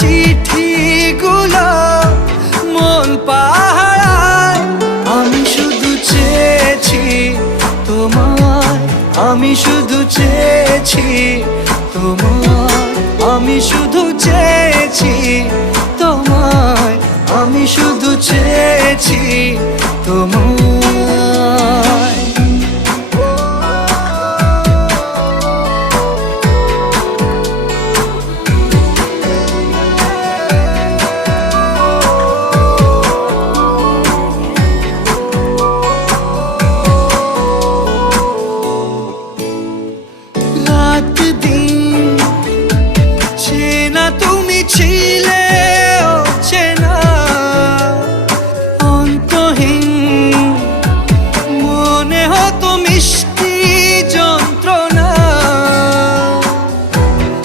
চিঠিগুলো মন পাহারায়। আমি শুধু চেয়েছি তোমায়, আমি শুধু চেয়েছি তোমায়, আমি শুধু চেয়েছি তোমায়, আমি শুধু চেয়েছি তোমায়। রাত দিন চেনা তুমি ছিলে